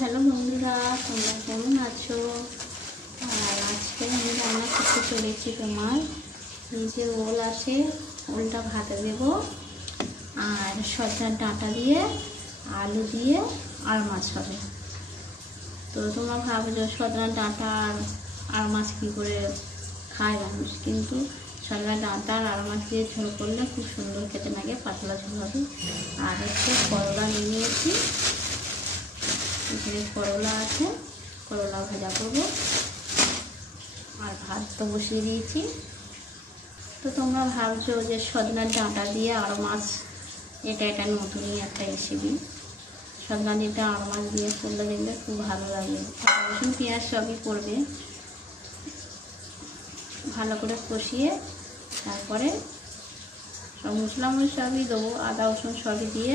Hello বন্ধুরা, তোমরা কেমন আছো? আর আজকে আমি রান্না করতে চলেছি তোমার এই যে ওল আছে, ওলটা ভাতে দেব আর সজনার ডাঁটা দিয়ে আলু দিয়ে আর মাছ হবে। তো তোমরা ভাবছো সজনার ডাঁটা আর মাছ কী করে খায় মানুষ, কিন্তু সজনার ডাঁটা আর মাছ দিয়ে ঝোল করলে খুব সুন্দর খেতে লাগে, পাতলা ঝোল হবে। আর হচ্ছে করলা নিয়ে নিয়েছি, এখানে করলা আছে, করলা ভাজা করবো আর ভাত তো বসিয়ে দিয়েছি। তো তোমরা ভাবছো যে সজনার ডাঁটা দিয়ে আরও মাছ, এটা নতুনই একটা রেসিপি। সজনা ডাঁটা আরও মাছ দিয়ে করলে দেখলে খুব ভালো লাগে। রসুন পেঁয়াজ সবই করবে, ভালো করে কষিয়ে তারপরে সব মশলা সবই দেবো, আদা রসুন সবই দিয়ে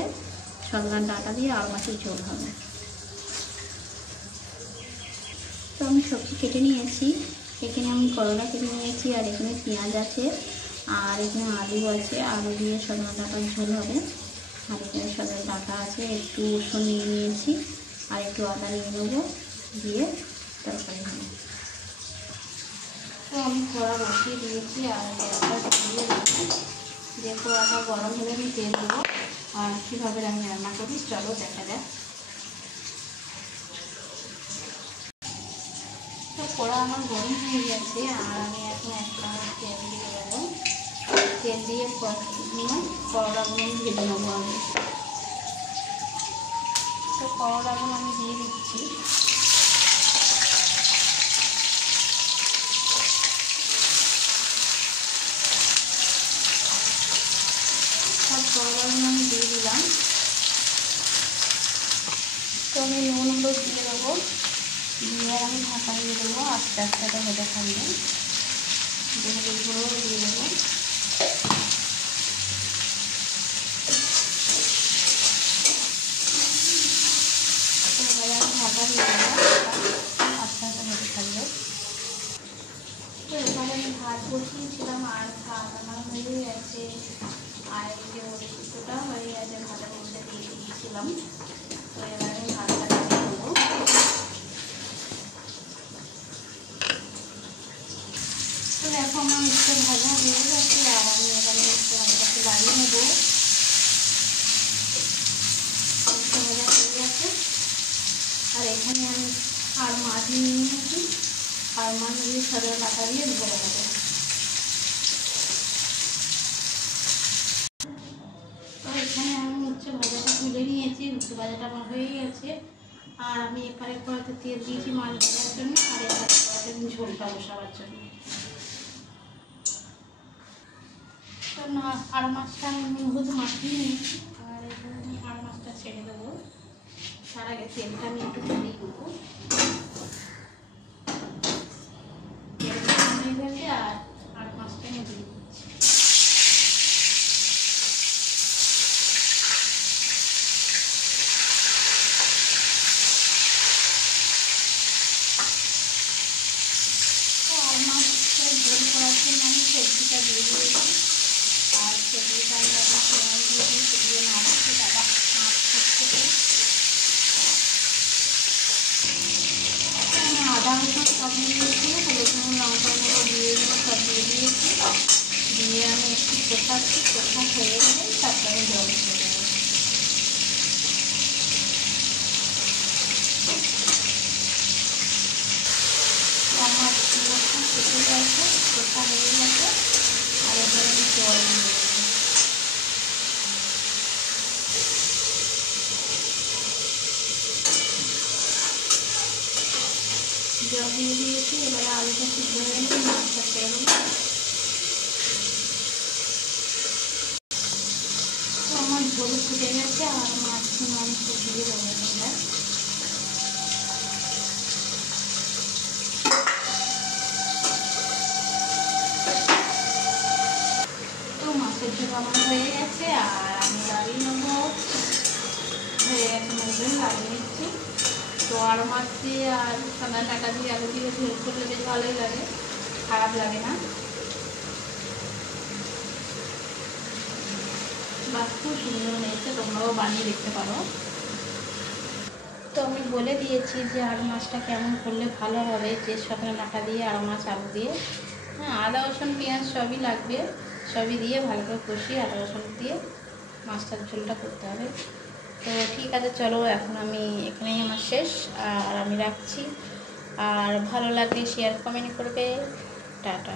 সজনার ডাঁটা দিয়ে আরও মাছের ঝোল হবে। তো আমি সবজি কেটে নিয়েছি, এখানে আমি করলা কেটে নিয়েছি আর এখানে পেঁয়াজ আছে আর এখানে আলু আছে, আলু দিয়ে সজনা ডাঁটার ঝোল হবে। আর এখানে সজনা ডাঁটা আছে, একটু রসুন নিয়ে নিয়েছি আর একটু আদা নিয়ে নেবো, দিয়ে তরকারি হবে। তো আমি কড়া বসিয়ে দিয়েছি আর গ্যাসটা দিয়ে দেবো, যে কড়াটা গরম হলে আমি তেল দেবো আর কীভাবে আমি রান্না করি চলো দেখা যাক। তো কড়া আমার গরম হয়ে গেছে আর আমি এখন একটা তেল দিয়ে দেবো, তেল দিয়ে করলাগুলো ভেজে নেবো আমি। তো করলাগুলো আমি দিয়ে দিচ্ছি, সব করলাগুলো আমি দিয়ে দিলাম। তো আমি নুন হলুদ দিয়ে দেবো, দিয়ে আমি ঢাকা দিয়ে দেবো, আস্তে আস্তে এটা হতে থাকবে। হলুদগুলোও দিয়ে দেবো, এবারে আমি ঢাকা দিয়ে দেবো, আস্তে আস্তে হতে থাকবে। তো এবারে আমি ভাত বসিয়েছিলাম আর ভাত আমার হয়ে গেছে, আর এই যে ওটা হয়ে গেছে, ভাতের মধ্যে দিয়ে দিয়েছিলাম। তো এবারে আমি ভাতটা দিয়ে দেবো। তো দেখো আমার মিক্সচার ভাজা হয়ে গেছে আর আমি এবারে ভাজাটাকে লাগিয়ে নেবো। মিক্সচার ভাজা হয়ে গেছে আর এখানে আমি আর মাছ নিয়ে নিয়েছি, আর মাছ দিয়ে সজনা ডাঁটা দিয়ে ভরে নেবো। তো এখানে আমি ভাজাটা তুলে নিয়েছি, ভাজাটা আমার হয়ে গেছে আর আমি এপারে কড়াতে তেল দিয়েছি মাছ ভাজার জন্য আর এপারে কড়াতে ঝোলটা বসাবার জন্য। তো না আর মাছটা আমি হলুদ মাখিয়ে নিয়েছি আর এখানে আর মাছটা ছেড়ে দেবো। তার আগে তেলটা আমি একটু ঢেলে দেবো, তেলটা হয়ে গেছে আর মাছটা আমি দিয়ে দিচ্ছি। তো আর মাছটা ঝোল করার জন্য আমি সবজিটা দিয়ে দিয়েছি আর সবজিটা আমি এখন সময় দিয়েছি, সেগুলো নাড়ছি দাদা মাছ করতে। আদা রসুন সব দিয়ে দিয়েছি, রসুন লঙ্কা গুঁড়ো দিয়ে সব দিয়ে দিয়েছি, দিয়ে আমি একটু কষাচ্ছি, কষা হয়ে গেলে তারপরে জল দিয়ে দেবো। আমার মশলা কেটে গেছে, কষা হয়ে গেছে আর এবারে আমি জল দিয়ে দেবো। জল দিয়ে দিয়েছি, এবারে আলুটা সিদ্ধ হয়ে গেলে মাছটা ছেড়ে দেবো। তো আমার ঝোল ফুটে গেছে আর মাছগুলো আমি ফুটিয়ে দেবো এটা। তো মাছের ঝোল আমার হয়ে গেছে আর আমি লাগিয়ে নেবো, হয়ে গেছে মাছের লাগিয়ে নিচ্ছি। তো আর মাছ দিয়ে আর সজনা ডাঁটা দিয়ে আলু দিয়ে ঝোল করলে বেশ ভালোই লাগে, খারাপ লাগে না। বা খুব সুন্দর হয়েছে, তোমরাও বানিয়ে দেখতে পারো। তো আমি বলে দিয়েছি যে আড় মাছটা কেমন করলে ভালো হবে, যে সজনে ডাঁটা দিয়ে আড় মাছ আলু দিয়ে, হ্যাঁ আদা রসুন পেঁয়াজ সবই লাগবে, সবই দিয়ে ভালো করে কষিয়ে আদা রসুন দিয়ে মাছটার ঝোলটা করতে হবে। তো ঠিক আছে, চলো এখন আমি এখানেই আমার শেষ, আর আমি রাখছি। আর ভালো লাগলে শেয়ার কমেন্ট করবে। টাটা।